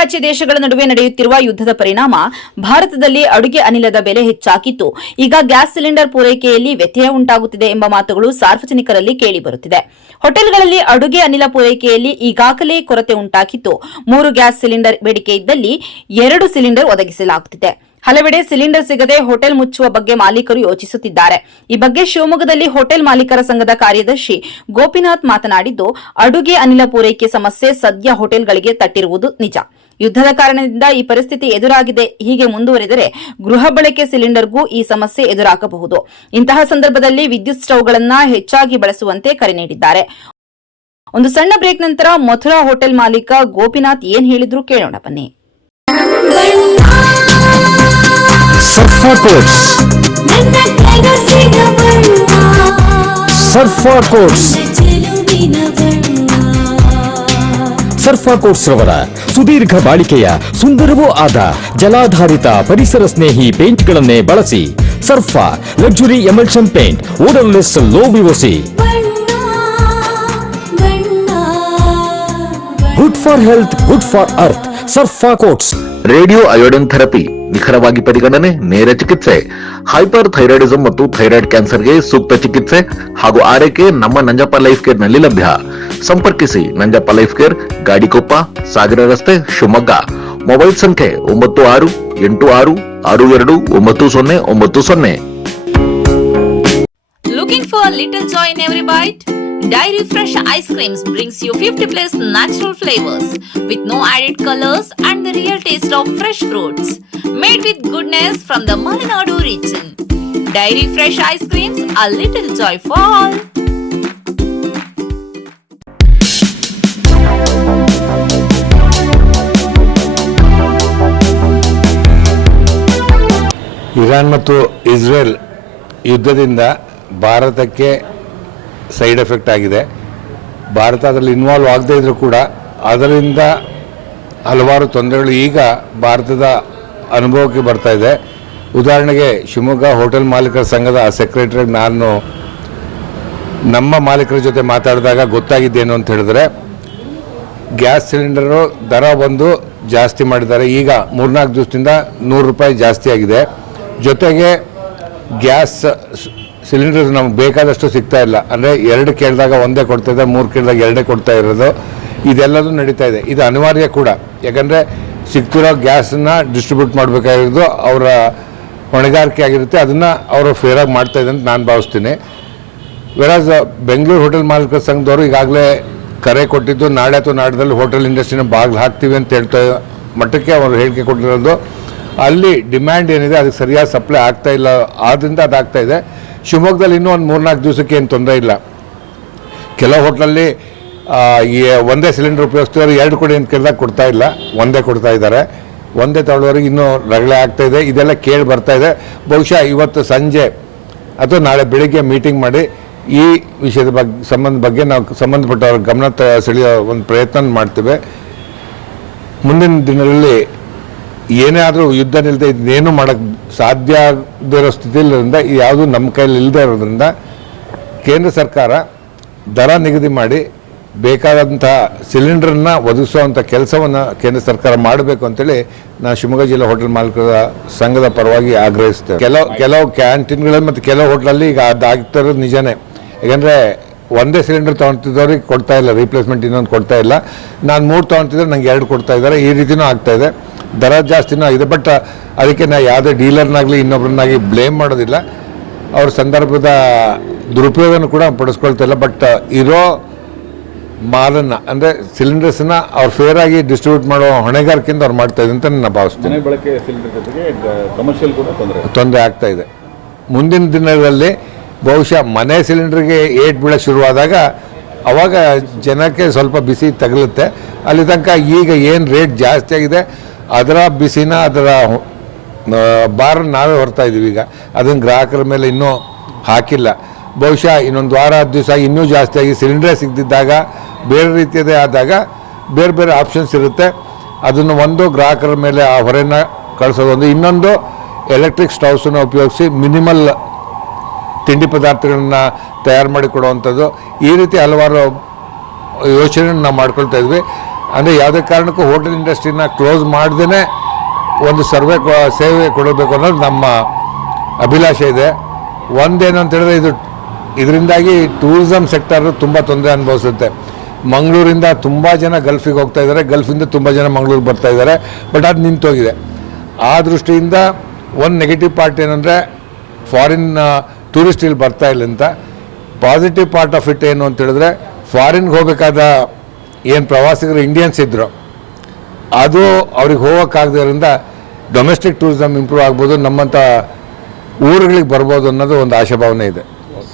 ಮಧ್ಯಪ್ರಾಚ್ಯ ದೇಶಗಳ ನಡುವೆ ನಡೆಯುತ್ತಿರುವ ಯುದ್ಧದ ಪರಿಣಾಮ ಭಾರತದಲ್ಲಿ ಅಡುಗೆ ಅನಿಲದ ಬೆಲೆ ಹೆಚ್ಚಾಗಿದ್ದು, ಈಗ ಗ್ಯಾಸ್ ಸಿಲಿಂಡರ್ ಪೂರೈಕೆಯಲ್ಲಿ ವ್ಯತ್ಯಯ ಉಂಟಾಗುತ್ತಿದೆ ಎಂಬ ಮಾತುಗಳು ಸಾರ್ವಜನಿಕರಲ್ಲಿ ಕೇಳಿಬರುತ್ತಿದೆ. ಹೋಟೆಲ್ಗಳಲ್ಲಿ ಅಡುಗೆ ಅನಿಲ ಪೂರೈಕೆಯಲ್ಲಿ ಈಗಾಗಲೇ ಕೊರತೆ ಉಂಟಾಗಿದ್ದು, 3 ಗ್ಯಾಸ್ ಸಿಲಿಂಡರ್ ಬೇಡಿಕೆ ಇದ್ದಲ್ಲಿ 2 ಸಿಲಿಂಡರ್ ಒದಗಿಸಲಾಗುತ್ತಿದೆ. ಹಲವೆಡೆ ಸಿಲಿಂಡರ್ ಸಿಗದೆ ಹೋಟೆಲ್ ಮುಚ್ಚುವ ಬಗ್ಗೆ ಮಾಲೀಕರು ಯೋಚಿಸುತ್ತಿದ್ದಾರೆ. ಈ ಬಗ್ಗೆ ಶಿವಮೊಗ್ಗದಲ್ಲಿ ಹೋಟೆಲ್ ಮಾಲೀಕರ ಸಂಘದ ಕಾರ್ಯದರ್ಶಿ ಗೋಪಿನಾಥ್ ಮಾತನಾಡಿದ್ದು, ಅಡುಗೆ ಅನಿಲ ಪೂರೈಕೆ ಸಮಸ್ಯೆ ಸದ್ಯ ಹೋಟೆಲ್ಗಳಿಗೆ ತಟ್ಟಿರುವುದು ನಿಜ. ಯುದ್ಧದ ಕಾರಣದಿಂದ ಈ ಪರಿಸ್ಥಿತಿ ಎದುರಾಗಿದೆ. ಹೀಗೆ ಮುಂದುವರೆದರೆ ಗೃಹ ಬಳಕೆ ಸಿಲಿಂಡರ್ಗೂ ಈ ಸಮಸ್ಯೆ ಎದುರಾಗಬಹುದು. ಇಂತಹ ಸಂದರ್ಭದಲ್ಲಿ ವಿದ್ಯುತ್ ಸ್ಟವ್ಗಳನ್ನು ಹೆಚ್ಚಾಗಿ ಬಳಸುವಂತೆ ಕರೆ ನೀಡಿದ್ದಾರೆ. ಒಂದು ಸಣ್ಣ ಬ್ರೇಕ್ ನಂತರ ಮಥುರಾ ಹೋಟೆಲ್ ಮಾಲೀಕ ಗೋಪಿನಾಥ್ ಏನ್ ಹೇಳಿದ್ರು ಕೇಳೋಣ ಬನ್ನಿ. ಸರ್ಫಾ ಕೋಟ್ಸ್, ಸರ್ಫಾ ಕೋಟ್ಸ್, ಸರ್ಫಾ ಕೋಟ್ಸ್ ರವರ ಸುದೀರ್ಘ ಬಾಳಿಕೆಯ ಸುಂದರವೂ ಆದ ಜಲಾಧಾರಿತ ಪರಿಸರ ಸ್ನೇಹಿ ಪೇಂಟ್ಗಳನ್ನೇ ಬಳಸಿ. Sarfa luxury emulsion paint, odourless, low VOC, good for health, good for earth. Sarfa coats. Radio iodine therapy ನಿಖರವಾಗಿ ಪರಿಗಣನೆ, ನೇರ ಚಿಕಿತ್ಸೆ, ಹೈಪರ್ ಥೈರಾಯ್ಡಿಸಂ ಮತ್ತು ಥೈರಾಯ್ಡ್ ಕ್ಯಾನ್ಸರ್ಗೆ ಸೂಕ್ತ ಚಿಕಿತ್ಸೆ ಹಾಗೂ ಆರೈಕೆ ನಮ್ಮ ನಂಜಪ್ಪ ಲೈಫ್ ಕೇರ್ ನಲ್ಲಿ ಲಭ್ಯ. ಸಂಪರ್ಕಿಸಿ ನಂಜಪ್ಪ ಲೈಫ್ ಕೇರ್, ಗಾಡಿಕೊಪ್ಪ, ಸಾಗರ ರಸ್ತೆ, ಶಿವಮೊಗ್ಗ. ಮೊಬೈಲ್ ಸಂಖ್ಯೆ 9686269090. Looking for a little joy in every bite? Dairy Fresh Ice Creams brings you 50+ natural flavors with no added colors and the real taste of fresh fruits. Made with goodness from the Malenadu region. Dairy Fresh Ice Creams, a little joy for all. Iran ಮತ್ತು Israel ಯುದ್ಧದಿಂದ ಭಾರತಕ್ಕೆ side effect ಆಗಿದೆ. ಭಾರತ ಅದರಲ್ಲಿ involve ಆಗದೇ ಇದ್ರೂ ಕೂಡ ಅದರಿಂದ ಹಲವಾರು ತೊಂದರೆಗಳು ಈಗ ಭಾರತದ ಅನುಭವಕ್ಕೆ ಬರ್ತಾ ಇದೆ. ಉದಾಹರಣೆಗೆ ಶಿವಮೊಗ್ಗ ಹೋಟೆಲ್ ಮಾಲೀಕರ ಸಂಘದ ಸೆಕ್ರೆಟರಿ ನಾನು ನಮ್ಮ ಮಾಲೀಕರ ಜೊತೆ ಮಾತಾಡಿದಾಗ ಗೊತ್ತಾಗಿದ್ದೇನು ಅಂತ ಹೇಳಿದ್ರೆ, ಗ್ಯಾಸ್ ಸಿಲಿಂಡರು ದರ ಒಂದು ಜಾಸ್ತಿ ಮಾಡಿದ್ದಾರೆ. ಈಗ 3-4 ದಿವಸದಿಂದ 100 ರೂಪಾಯಿ ಜಾಸ್ತಿ ಆಗಿದೆ. ಜೊತೆಗೆ ಗ್ಯಾಸ್ ಸಿಲಿಂಡರ್ ನಮ್ಗೆ ಬೇಕಾದಷ್ಟು ಸಿಗ್ತಾ ಇಲ್ಲ. ಅಂದರೆ 2 ಕೇಳಿದಾಗ 1 ಕೊಡ್ತಾ ಇದೆ, 3 ಕೇಳಿದಾಗ 2 ಕೊಡ್ತಾ ಇರೋದು, ಇದೆಲ್ಲದೂ ನಡೀತಾ ಇದೆ. ಇದು ಅನಿವಾರ್ಯ ಕೂಡ, ಯಾಕಂದರೆ ಸಿಗ್ತಿರೋ ಗ್ಯಾಸನ್ನು ಡಿಸ್ಟ್ರಿಬ್ಯೂಟ್ ಮಾಡಬೇಕಾಗಿರೋದು ಅವರ ಹೊಣೆಗಾರಿಕೆ ಆಗಿರುತ್ತೆ. ಅದನ್ನು ಅವರು ಫೇರಾಗಿ ಮಾಡ್ತಾ ಇದೆ ಅಂತ ನಾನು ಭಾವಿಸ್ತೀನಿ. ವೆರಾಸ್ ಬೆಂಗಳೂರು ಹೋಟೆಲ್ ಮಾಲೀಕರ ಸಂಘದವರು ಈಗಾಗಲೇ ಕರೆ ಕೊಟ್ಟಿದ್ದು, ನಾಳೆ ಅಥವಾ ನಾಡ್ದಲ್ಲಿ ಹೋಟೆಲ್ ಇಂಡಸ್ಟ್ರಿನ ಬಾಗಿಲು ಹಾಕ್ತೀವಿ ಅಂತ ಹೇಳ್ತಾ ಮಟ್ಟಕ್ಕೆ ಅವರು ಹೇಳಿಕೆ ಕೊಟ್ಟಿರೋದು. ಅಲ್ಲಿ ಡಿಮ್ಯಾಂಡ್ ಏನಿದೆ ಅದಕ್ಕೆ ಸರಿಯಾದ ಸಪ್ಲೈ ಆಗ್ತಾ ಇಲ್ಲ, ಆದ್ದರಿಂದ ಅದಾಗ್ತಾ ಇದೆ. ಶಿವಮೊಗ್ಗದಲ್ಲಿ ಇನ್ನೂ ಒಂದು 3-4 ದಿವಸಕ್ಕೆ ಏನು ತೊಂದರೆ ಇಲ್ಲ. ಕೆಲವು ಹೋಟ್ಲಲ್ಲಿ ಒಂದೇ ಸಿಲಿಂಡರ್ ಉಪಯೋಗಿಸ್ತಿದ್ದಾರೆ, 2 ಕೊಡಿ ಅಂತ ಕೇಳಿದಾಗ ಕೊಡ್ತಾ ಇಲ್ಲ, 1 ಕೊಡ್ತಾ ಇದ್ದಾರೆ. 1 ತಗೊಳ್ಳೋರಿಗೆ ಇನ್ನೂ ರಗಳೆ ಆಗ್ತಾ ಇದೆ. ಇದೆಲ್ಲ ಕೇಳಿ ಬರ್ತಾ ಇದೆ. ಬಹುಶಃ ಇವತ್ತು ಸಂಜೆ ಅಥವಾ ನಾಳೆ ಬೆಳಿಗ್ಗೆ ಮೀಟಿಂಗ್ ಮಾಡಿ ಈ ವಿಷಯದ ಬಗ್ಗೆ ನಾವು ಸಂಬಂಧಪಟ್ಟವ್ರ ಗಮನ ಸೆಳೆಯೋ ಒಂದು ಪ್ರಯತ್ನ ಮಾಡ್ತೇವೆ. ಮುಂದಿನ ದಿನಗಳಲ್ಲಿ ಏನೇ ಆದರೂ ಯುದ್ಧ ನಿಲ್ಲದೆ ಇನ್ನೇನು ಮಾಡೋಕ್ಕೆ ಸಾಧ್ಯ ಆಗದೇ ಇರೋ ಸ್ಥಿತಿಯಿರೋದ್ರಿಂದ, ಯಾವುದು ನಮ್ಮ ಕೈಯಲ್ಲಿ ಇಲ್ಲದೆ ಇರೋದ್ರಿಂದ ಕೇಂದ್ರ ಸರ್ಕಾರ ದರ ನಿಗದಿ ಮಾಡಿ ಬೇಕಾದಂಥ ಸಿಲಿಂಡರನ್ನ ಒದಗಿಸುವಂಥ ಕೆಲಸವನ್ನು ಕೇಂದ್ರ ಸರ್ಕಾರ ಮಾಡಬೇಕು ಅಂತೇಳಿ ನಾವು ಶಿವಮೊಗ್ಗ ಜಿಲ್ಲಾ ಹೋಟೆಲ್ ಮಾಲೀಕರ ಸಂಘದ ಪರವಾಗಿ ಆಗ್ರಹಿಸ್ತೇವೆ. ಕೆಲವು ಕ್ಯಾಂಟೀನ್ಗಳಲ್ಲಿ ಮತ್ತು ಕೆಲವು ಹೋಟ್ಲಲ್ಲಿ ಈಗ ಅದಾಗ್ತಿರೋದು ನಿಜನೇ. ಯಾಕಂದರೆ ಒಂದೇ ಸಿಲಿಂಡರ್ ತೊಗೊಳ್ತಿದ್ದವ್ರಿಗೆ ಕೊಡ್ತಾ ಇಲ್ಲ, ರೀಪ್ಲೇಸ್ಮೆಂಟ್ ಇನ್ನೊಂದು ಕೊಡ್ತಾ ಇಲ್ಲ. ನಾನು 3 ತೊಗೊಳ್ತಿದ್ರೆ ನಂಗೆ 2 ಕೊಡ್ತಾ ಇದ್ದಾರೆ. ಈ ರೀತಿಯೂ ಆಗ್ತಾ ಇದೆ. ದರ ಜಾಸ್ತಿನೂ ಆಗಿದೆ. ಬಟ್ ಅದಕ್ಕೆ ನಾವು ಯಾವುದೇ ಡೀಲರ್ನಾಗಲಿ ಇನ್ನೊಬ್ಬರನ್ನಾಗಿ ಬ್ಲೇಮ್ ಮಾಡೋದಿಲ್ಲ. ಅವ್ರ ಸಂದರ್ಭದ ದುರುಪಯೋಗನೂ ಕೂಡ ಪಡಿಸ್ಕೊಳ್ತಾ ಇಲ್ಲ. ಬಟ್ ಇರೋ ಮಾಲನ್ನು ಅಂದರೆ ಸಿಲಿಂಡರ್ಸನ್ನ ಅವ್ರು ಫೇರಾಗಿ ಡಿಸ್ಟ್ರಿಬ್ಯೂಟ್ ಮಾಡೋ ಹೊಣೆಗಾರಿಕೆಯಿಂದ ಅವ್ರು ಮಾಡ್ತಾ ಇದೆ ಅಂತ ನಾನು ಭಾವಿಸ್ತೀನಿ. ಬಳಕೆ ಸಿಲಿಂಡರ್ ಜೊತೆಗೆ ಕಮರ್ಷಿಯಲ್ ಕೂಡ ತೊಂದರೆ ಆಗ್ತಾ ಇದೆ. ಮುಂದಿನ ದಿನಗಳಲ್ಲಿ ಬಹುಶಃ ಮನೆ ಸಿಲಿಂಡರ್ಗೆ ಏಟ್ ಬೀಳಕ್ಕೆ ಶುರುವಾದಾಗ ಅವಾಗ ಜನಕ್ಕೆ ಸ್ವಲ್ಪ ಬಿಸಿ ತಗಲುತ್ತೆ. ಅಲ್ಲಿ ತನಕ ಈಗ ಏನು ರೇಟ್ ಜಾಸ್ತಿ ಆಗಿದೆ ಅದರ ಬಿಸಿನ ಅದರ ಬಾರ್ ನಾವೇ ಹೊರ್ತಾ ಇದ್ದೀವಿ. ಈಗ ಅದನ್ನು ಗ್ರಾಹಕರ ಮೇಲೆ ಇನ್ನೂ ಹಾಕಿಲ್ಲ. ಬಹುಶಃ ಇನ್ನೊಂದು ವಾರ 10 ದಿವಸ ಇನ್ನೂ ಜಾಸ್ತಿಯಾಗಿ ಸಿಲಿಂಡರೇ ಸಿಗದಿದ್ದಾಗ, ಬೇರೆ ರೀತಿಯದೇ ಆದಾಗ ಬೇರೆ ಬೇರೆ ಆಪ್ಷನ್ಸ್ ಇರುತ್ತೆ. ಅದನ್ನು ಒಂದು ಗ್ರಾಹಕರ ಮೇಲೆ ಆ ಹೊರೆನ ಕಳಿಸೋದೊಂದು, ಇನ್ನೊಂದು ಎಲೆಕ್ಟ್ರಿಕ್ ಸ್ಟವ್ಸನ್ನು ಉಪಯೋಗಿಸಿ ಮಿನಿಮಲ್ ತಿಂಡಿ ಪದಾರ್ಥಗಳನ್ನ ತಯಾರು ಮಾಡಿ ಕೊಡುವಂಥದ್ದು. ಈ ರೀತಿ ಹಲವಾರು ಯೋಚನೆಯನ್ನು ನಾವು ಮಾಡ್ಕೊಳ್ತಾ ಇದ್ವಿ. ಅಂದರೆ ಯಾವುದೇ ಕಾರಣಕ್ಕೂ ಹೋಟೆಲ್ ಇಂಡಸ್ಟ್ರಿನ ಕ್ಲೋಸ್ ಮಾಡ್ದೇ ಒಂದು ಸೇವೆ ಕೊಡಬೇಕು ಅನ್ನೋದು ನಮ್ಮ ಅಭಿಲಾಷೆ ಇದೆ. ಒಂದೇನು ಅಂತ ಹೇಳಿದ್ರೆ ಇದರಿಂದಾಗಿ ಟೂರಿಸಮ್ ಸೆಕ್ಟರ್ ತುಂಬ ತೊಂದರೆ ಅನುಭವಿಸುತ್ತೆ. ಮಂಗಳೂರಿಂದ ತುಂಬ ಜನ ಗಲ್ಫಿಗೆ ಹೋಗ್ತಾ ಇದ್ದಾರೆ, ಗಲ್ಫಿಂದ ತುಂಬ ಜನ ಮಂಗಳೂರು ಬರ್ತಾ ಇದ್ದಾರೆ, ಬಟ್ ಅದು ನಿಂತೋಗಿದೆ. ಆ ದೃಷ್ಟಿಯಿಂದ ಒಂದು ನೆಗೆಟಿವ್ ಪಾರ್ಟ್ ಏನಂದರೆ ಫಾರಿನ್ ಟೂರಿಸ್ಟ್ ಇಲ್ಲಿ ಬರ್ತಾ ಇಲ್ಲ ಅಂತ. ಪಾಸಿಟಿವ್ ಪಾರ್ಟ್ ಆಫ್ ಇಟ್ ಏನು ಅಂತ ಹೇಳಿದ್ರೆ ಫಾರಿನ್ಗೆ ಹೋಗಬೇಕಾದ ಏನು ಪ್ರವಾಸಿಗರು ಇಂಡಿಯನ್ಸ್ ಇದ್ದರು ಅದು ಅವ್ರಿಗೆ ಹೋಗೋಕ್ಕಾಗದ್ರಿಂದ ಡೊಮೆಸ್ಟಿಕ್ ಟೂರಿಸಮ್ ಇಂಪ್ರೂವ್ ಆಗ್ಬೋದು, ನಮ್ಮಂಥ ಊರುಗಳಿಗೆ ಬರ್ಬೋದು ಅನ್ನೋದು ಒಂದು ಆಶಾಭಾವನೆ ಇದೆ.